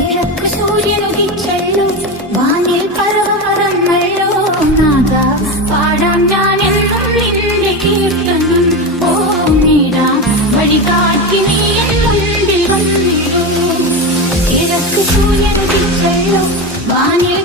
കിഴക്ക് സൂര്യനുദിച്ചല്ലോ, വാനിൽ പർവ്വതമറന്നല്ലോ. നാഥ പാടാം ഞാനെന്നും നിന്റെ കീർത്തനം. ഓ നേടാം വഴികാട്ടി നീ എൻ മുൻപിൽ വന്നിടൂ. കിഴക്ക് സൂര്യനുദിച്ചല്ലോ, വാനിൽ